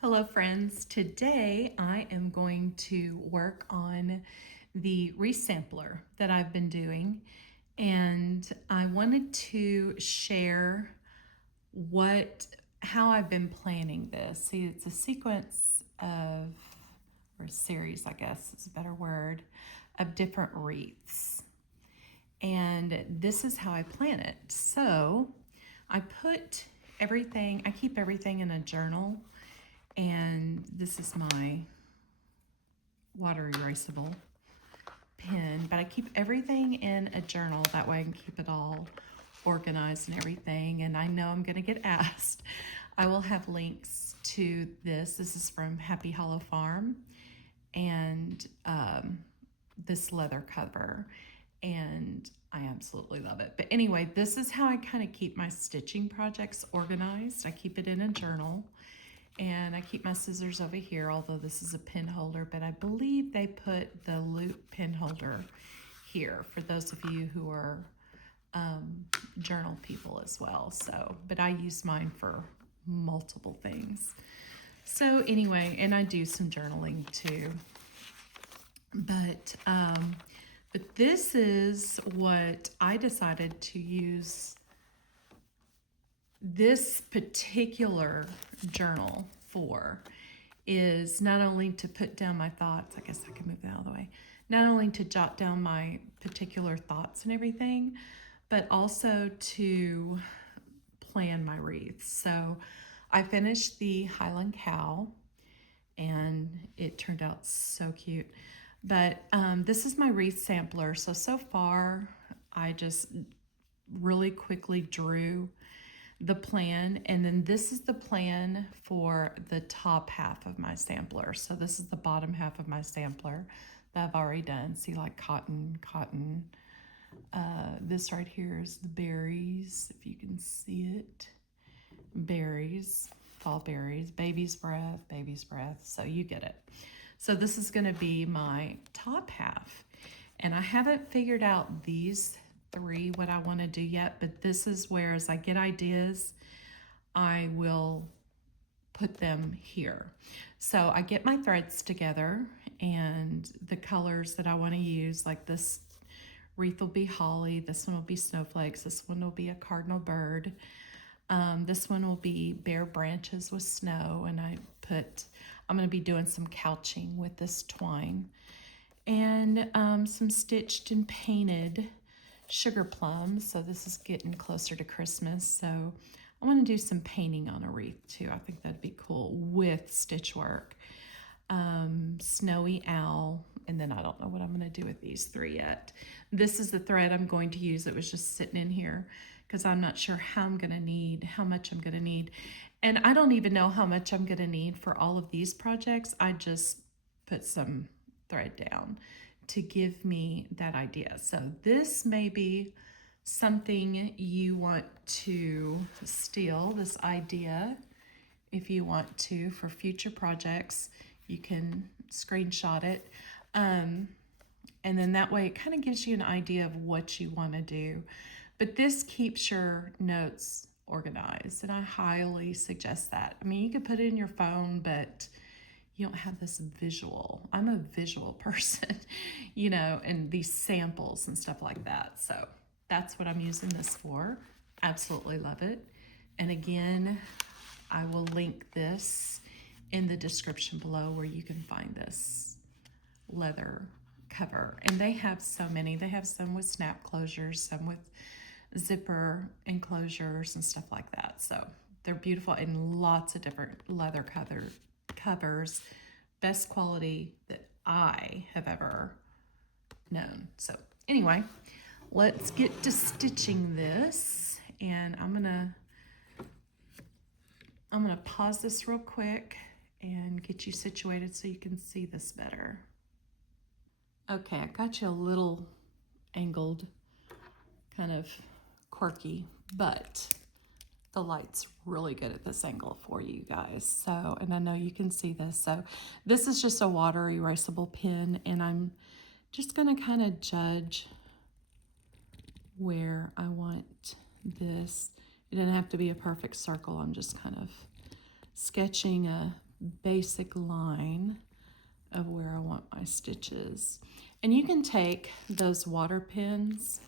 Hello friends, today I am going to work on the resampler that I've been doing, and I wanted to share how I've been planning this. See, it's a sequence of, or a series I guess is a better word, of different wreaths. And this is how I plan it. So I keep everything in a journal, and this is my water erasable pen, but I keep everything in a journal. That way I can keep it all organized and everything. And I know I'm going to get asked. I will have links to this. This is from Happy Hollow Farm, and this leather cover. And I absolutely love it. But anyway, this is how I kind of keep my stitching projects organized. I keep it in a journal. And I keep my scissors over here, although this is a pen holder, but I believe they put the loop pen holder here for those of you who are journal people as well. So, but I use mine for multiple things. So anyway, and I do some journaling too. But this is what I decided to use this particular journal for, is not only to put down my thoughts, I guess I can move that out of the way, not only to jot down my particular thoughts and everything, but also to plan my wreaths. So I finished the Highland Cow and it turned out so cute. But this is my wreath sampler. So far I just really quickly drew the plan, and then this is the plan for the top half of my sampler. So this is the bottom half of my sampler that I've already done. See, like cotton. This right here is the berries, if you can see it. Berries, fall berries, baby's breath, so you get it. So this is gonna be my top half. And I haven't figured out these three what I want to do yet, but this is where, as I get ideas, I will put them here. So I get my threads together and the colors that I want to use, like this wreath will be holly, this one will be snowflakes, this one will be a cardinal bird, this one will be bare branches with snow, and I'm going to be doing some couching with this twine, and some stitched and painted sugar plums. So this is getting closer to Christmas, so I want to do some painting on a wreath too. I think that'd be cool with stitch work. Snowy owl, and then I don't know what I'm going to do with these three yet. This is the thread I'm going to use. It was just sitting in here because I'm not sure how much I'm going to need. And I don't even know how much I'm going to need for all of these projects. I just put some thread down to give me that idea. So this may be something you want to steal, this idea. If you want to, for future projects, you can screenshot it. And then that way it kind of gives you an idea of what you want to do. But this keeps your notes organized, and I highly suggest that. I mean, you could put it in your phone, but you don't have this visual. I'm a visual person, and these samples and stuff like that. So that's what I'm using this for. Absolutely love it. And again, I will link this in the description below where you can find this leather cover. And they have so many. They have some with snap closures, some with zipper enclosures and stuff like that. So they're beautiful, and lots of different leather covers, best quality that I have ever known. So anyway, let's get to stitching this, and I'm gonna pause this real quick and get you situated so you can see this better. Okay, I got you a little angled, kind of quirky, but the light's really good at this angle for you guys. So, and I know you can see this. So this is just a water erasable pen, and I'm just gonna kind of judge where I want this. It doesn't have to be a perfect circle. I'm just kind of sketching a basic line of where I want my stitches. And you can take those water pens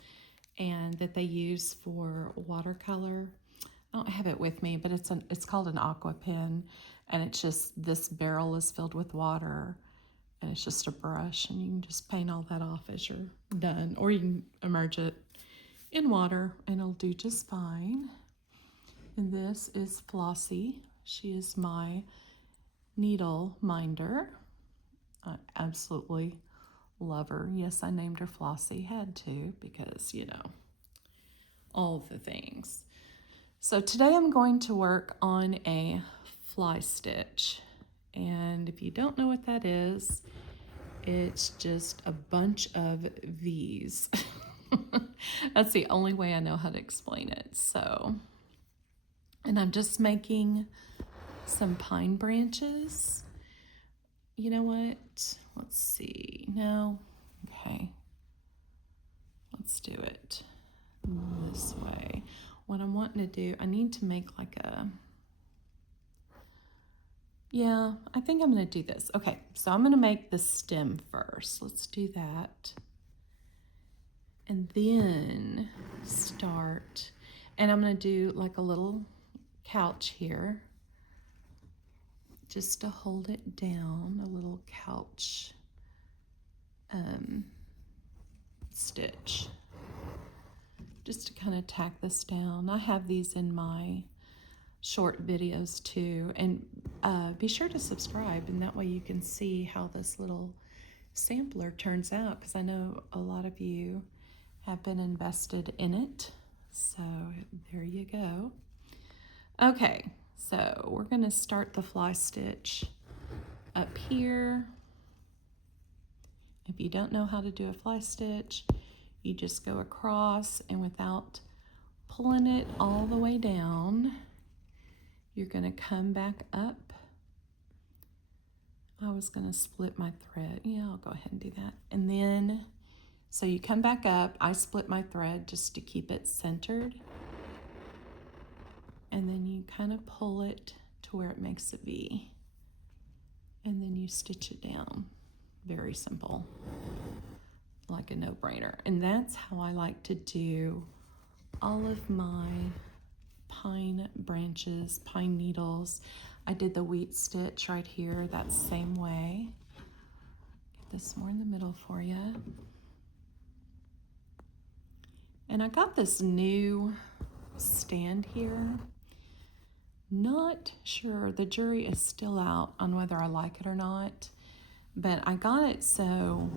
and that they use for watercolor. I don't have it with me, but it's called an aqua pen, and it's just, this barrel is filled with water, and it's just a brush, and you can just paint all that off as you're done, or you can immerse it in water and it'll do just fine. And this is Flossie. She is my needle minder. I absolutely love her. Yes, I named her Flossie, had to, because, you know, all of the things. So today I'm going to work on a fly stitch. And if you don't know what that is, it's just a bunch of V's. That's the only way I know how to explain it. So, and I'm just making some pine branches. You know what? Let's see. No. Okay. Let's do it this way. What I'm wanting to do, I need to make like a, yeah, I think I'm going to do this. Okay, so I'm going to make the stem first. Let's do that. And then start, and I'm going to do like a little couch here, just to hold it down, a little couch stitch, just to kind of tack this down. I have these in my short videos too, and be sure to subscribe, and that way you can see how this little sampler turns out, because I know a lot of you have been invested in it. So there you go. Okay, so we're going to start the fly stitch up here. If you don't know how to do a fly stitch, you just go across, and without pulling it all the way down, you're going to come back up. I was going to split my thread. Yeah, I'll go ahead and do that. And then, so you come back up. I split my thread just to keep it centered. And then you kind of pull it to where it makes a V. And then you stitch it down. Very simple. Like a no-brainer. And that's how I like to do all of my pine branches, pine needles. I did the wheat stitch right here, that same way. Get this more in the middle for you. And I got this new stand here. Not sure, the jury is still out on whether I like it or not, but I got it so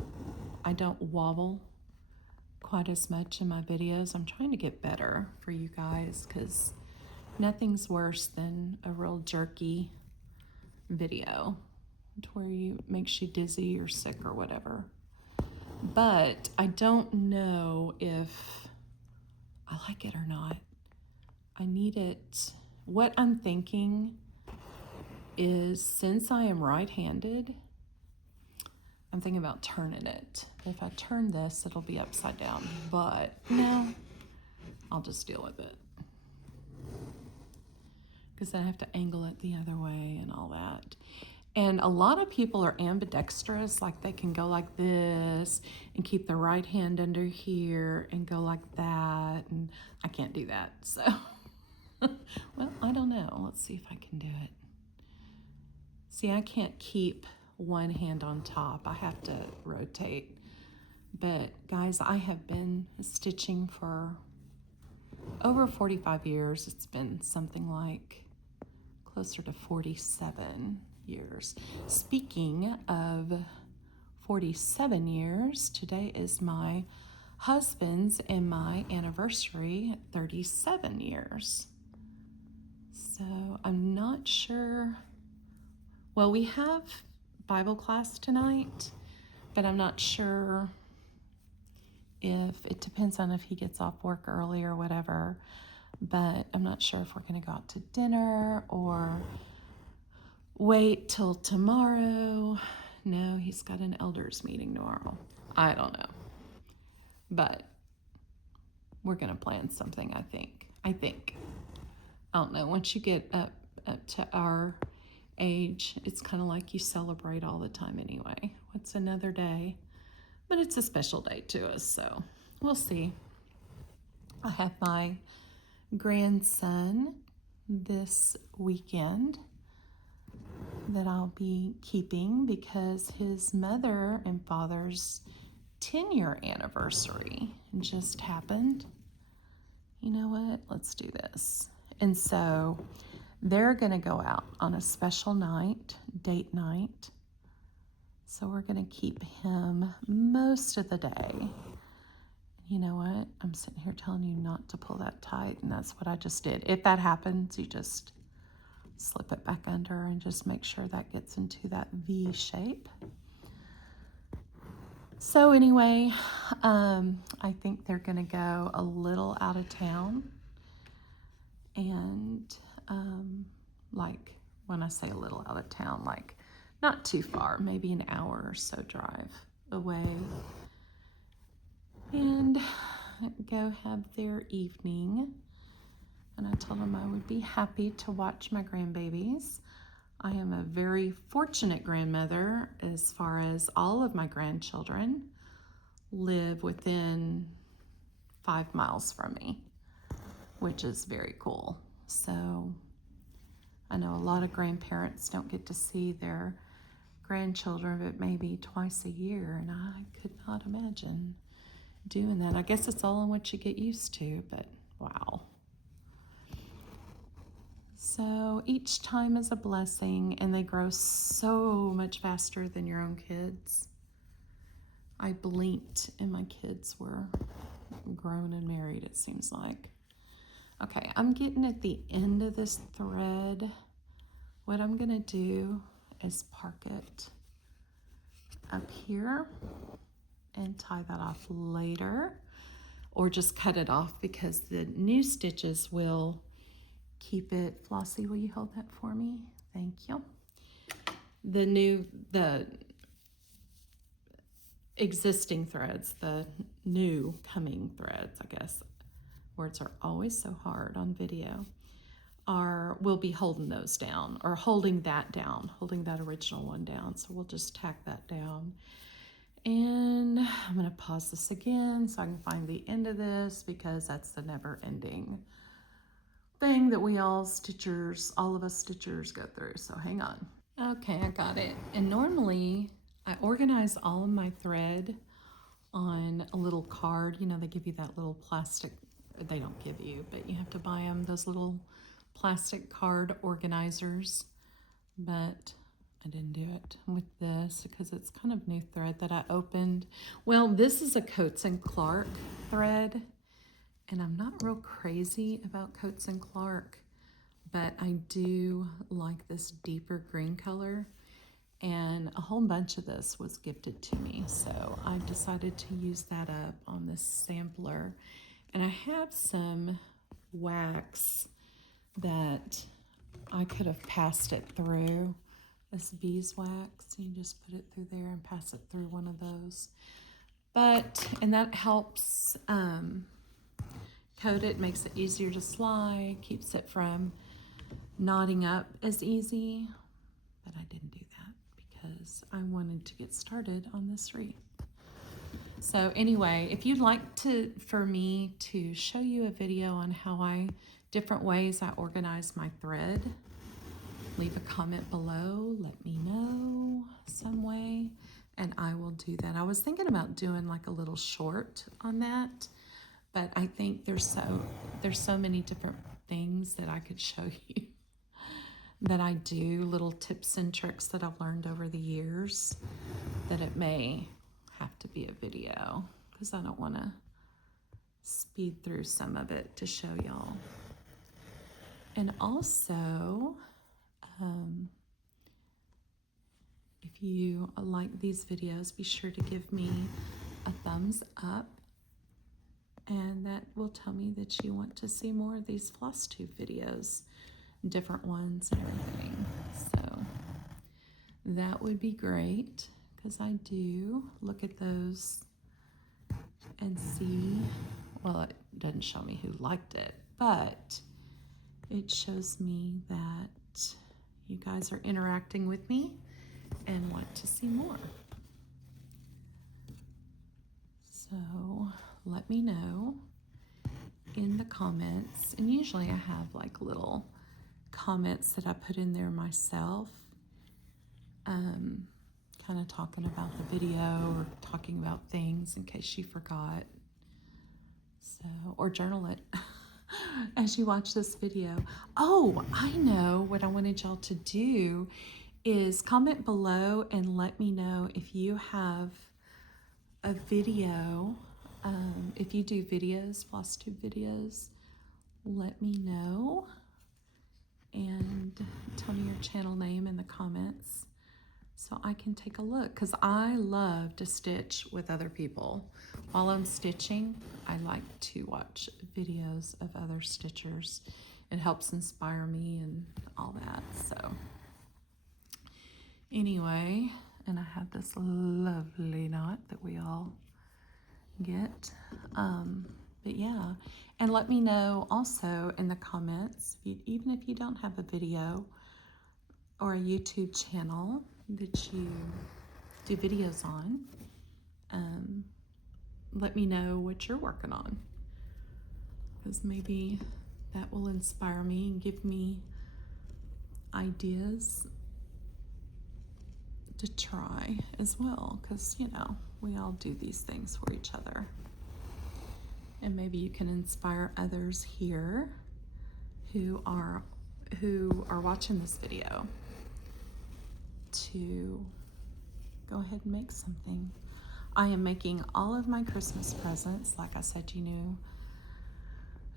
I don't wobble quite as much in my videos. I'm trying to get better for you guys, because nothing's worse than a real jerky video to where makes you dizzy or sick or whatever. But I don't know if I like it or not. I need it. What I'm thinking is, since I am right-handed, I'm thinking about turning it. If I turn this, it'll be upside down, but no, I'll just deal with it. Because then I have to angle it the other way and all that. And a lot of people are ambidextrous, like they can go like this and keep the right hand under here and go like that, and I can't do that, so. Well, I don't know. Let's see if I can do it. See, I can't keep one hand on top. I have to rotate. But guys, I have been stitching for over 45 years. It's been something like closer to 47 years. Speaking of 47 years, today is my husband's and my anniversary, 37 years. So I'm not sure. Well, we have Bible class tonight, but I'm not sure if, it depends on if he gets off work early or whatever, but I'm not sure if we're going to go out to dinner or wait till tomorrow. No, he's got an elders meeting tomorrow. I don't know, but we're going to plan something, I think. I don't know. Once you get up to our age, it's kind of like you celebrate all the time anyway. What's another day? But it's a special day to us, so we'll see. I have my grandson this weekend that I'll be keeping because his mother and father's 10-year anniversary just happened. You know what? Let's do this. And so they're going to go out on a special night, date night. So we're going to keep him most of the day. You know what? I'm sitting here telling you not to pull that tight, and that's what I just did. If that happens, you just slip it back under and just make sure that gets into that V shape. So anyway, I think they're going to go a little out of town. And like when I say a little out of town, like not too far, maybe an hour or so drive away. And go have their evening. And I told them I would be happy to watch my grandbabies. I am a very fortunate grandmother as far as all of my grandchildren live within 5 miles from me, which is very cool. So I know a lot of grandparents don't get to see their grandchildren, but maybe twice a year, and I could not imagine doing that. I guess it's all in what you get used to, but wow. So each time is a blessing, and they grow so much faster than your own kids. I blinked and my kids were grown and married, it seems like. Okay, I'm getting at the end of this thread. What I'm gonna do is park it up here and tie that off later, or just cut it off because the new stitches will keep it. Flossie, will you hold that for me? Thank you. The existing threads, the new coming threads, I guess, words are always so hard on video, we'll be holding those down, or holding that down, holding that original one down. So we'll just tack that down. And I'm going to pause this again so I can find the end of this, because that's the never ending thing that all of us stitchers go through. So hang on. Okay, I got it. And normally I organize all of my thread on a little card. You know, they give you that little plastic, they don't give you, but you have to buy them, those little plastic card organizers. But I didn't do it with this because it's kind of new thread that I opened. Well, this is a Coats and Clark thread, and I'm not real crazy about Coats and Clark, but I do like this deeper green color, and a whole bunch of this was gifted to me, so I decided to use that up on this sampler. And I have some wax that I could have passed it through. This beeswax, you just put it through there and pass it through one of those. And that helps coat it, makes it easier to slide, keeps it from knotting up as easy. But I didn't do that because I wanted to get started on this wreath. So anyway, if you'd like for me to show you a video on different ways I organize my thread, leave a comment below, let me know some way, and I will do that. I was thinking about doing like a little short on that, but I think there's so many different things that I could show you that I do, little tips and tricks that I've learned over the years, that it may have to be a video because I don't want to speed through some of it to show y'all. And also, if you like these videos, be sure to give me a thumbs up, and that will tell me that you want to see more of these Flosstube videos, different ones and everything. So that would be great, because I do look at those and see, well, it doesn't show me who liked it, but it shows me that you guys are interacting with me and want to see more. So let me know in the comments, and usually I have like little comments that I put in there myself, kind of talking about the video or talking about things in case you forgot. So, or journal it as you watch this video. Oh, I know what I wanted y'all to do is comment below and let me know if you have a video. If you do videos, Flosstube videos, let me know and tell me your channel name in the comments so I can take a look, because I love to stitch with other people. While I'm stitching, I like to watch videos of other stitchers. It helps inspire me and all that. So anyway, and I have this lovely knot that we all get. But yeah, and let me know also in the comments, even if you don't have a video or a YouTube channel that you do videos on, let me know what you're working on, because maybe that will inspire me and give me ideas to try as well, because you know, we all do these things for each other. And maybe you can inspire others here who are watching this video to go ahead and make something. I am making all of my Christmas presents, like I said, you knew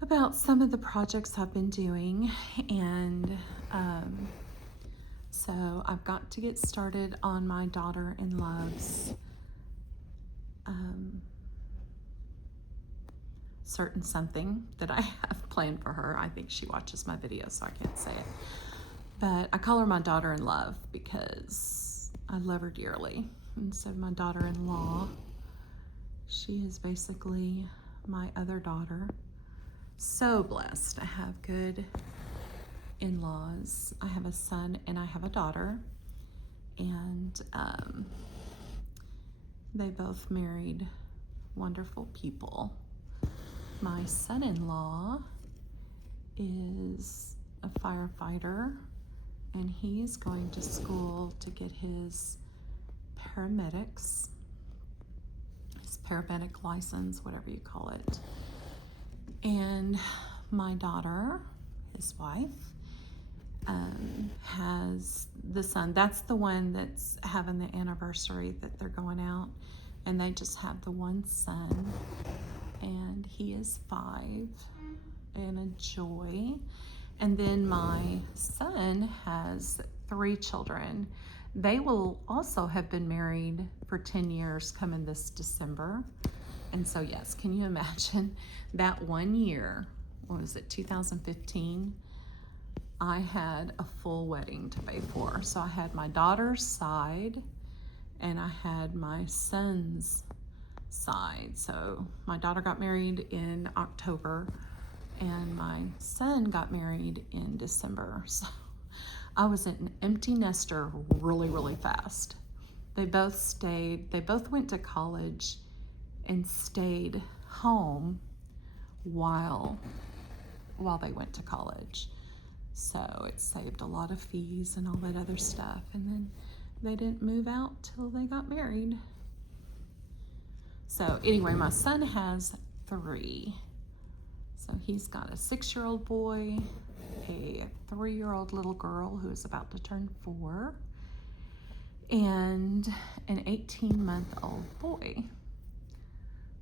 about some of the projects I've been doing, and so I've got to get started on my daughter-in-law's certain something that I have planned for her. I think she watches my videos, so I can't say it. But I call her my daughter-in-law because I love her dearly. And so my daughter-in-law, she is basically my other daughter. So blessed. I have good in-laws. I have a son and I have a daughter. And they both married wonderful people. My son-in-law is a firefighter, and he's going to school to get his paramedic license, whatever you call it. And my daughter, his wife, has the son. That's the one that's having the anniversary that they're going out, and they just have the one son, and he is 5 and a joy. And then my son has 3 children. They will also have been married for 10 years coming this December. And so yes, can you imagine that one year, what was it, 2015? I had a full wedding to pay for. So I had my daughter's side and I had my son's side. So my daughter got married in October and my son got married in December. So I was an empty nester really, really fast. They both went to college and stayed home while they went to college. So it saved a lot of fees and all that other stuff. And then they didn't move out till they got married. So anyway, my son has 3. So he's got a 6-year-old boy, a 3-year-old little girl who is about to turn 4, and an 18-month-old boy.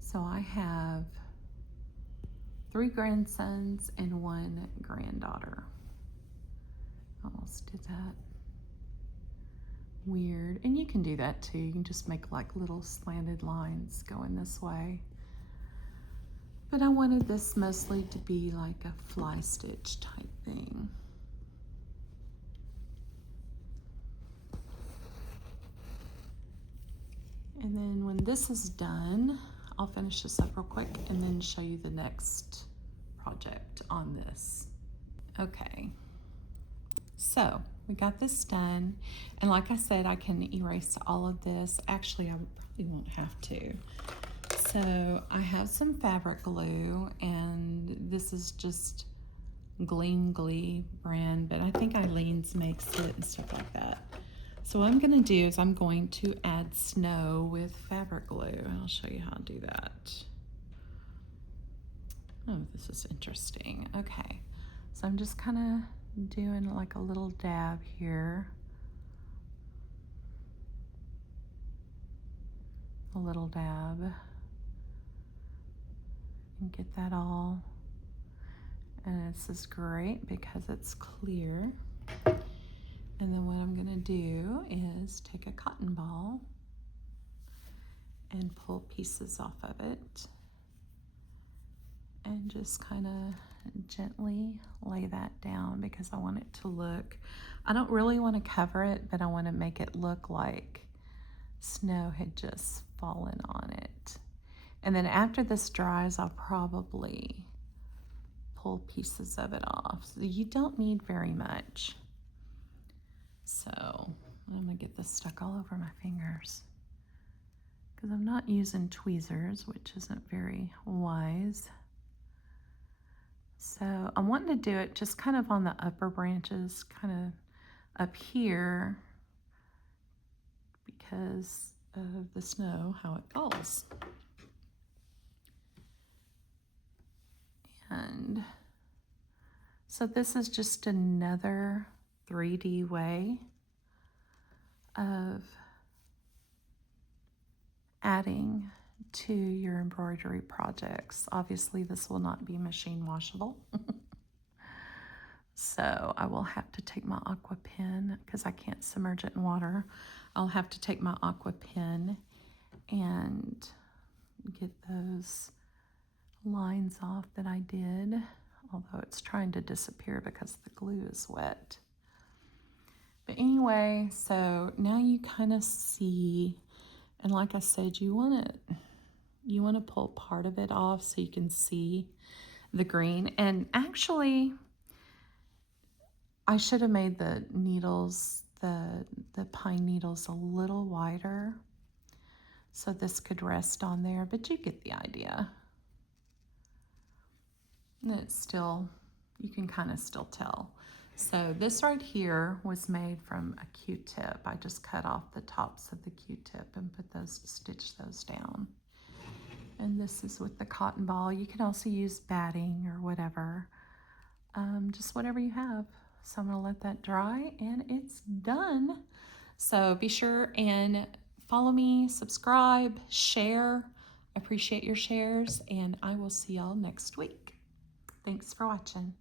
So I have 3 grandsons and 1 granddaughter. Almost did that. Weird. And you can do that too. You can just make like little slanted lines going this way. But I wanted this mostly to be like a fly stitch type thing. And then when this is done, I'll finish this up real quick and then show you the next project on this. Okay. So we got this done, and like I said, I can erase all of this. Actually, I probably won't have to. So I have some fabric glue, and this is just Gleam Glee brand, but I think Eileen's makes it and stuff like that. So what I'm going to do is I'm going to add snow with fabric glue, and I'll show you how to do that. Oh, this is interesting. Okay, so I'm just kind of doing like a little dab here. A little dab. And get that all. And this is great because it's clear. And then what I'm gonna do is take a cotton ball and pull pieces off of it and just kind of gently lay that down because I want it to look, I don't really want to cover it, but I want to make it look like snow had just fallen on it. And then after this dries, I'll probably pull pieces of it off. So you don't need very much. So I'm gonna get this stuck all over my fingers because I'm not using tweezers, which isn't very wise. So I'm wanting to do it just kind of on the upper branches, kind of up here because of the snow, how it falls. And so this is just another 3D way of adding to your embroidery projects. Obviously, this will not be machine washable. So I will have to take my aqua pen because I can't submerge it in water. I'll have to take my aqua pen and get those lines off that I did, although it's trying to disappear because the glue is wet. But anyway, so now you kind of see, and like I said, you want to pull part of it off so you can see the green. And actually, I should have made the needles, the pine needles a little wider so this could rest on there, but you get the idea. And it's still, you can kind of still tell. So this right here was made from a Q-tip. I just cut off the tops of the Q-tip and stitch those down. And this is with the cotton ball. You can also use batting or whatever, just whatever you have. So I'm gonna let that dry and it's done. So be sure and follow me, subscribe, share. I appreciate your shares, and I will see y'all next week. Thanks for watching.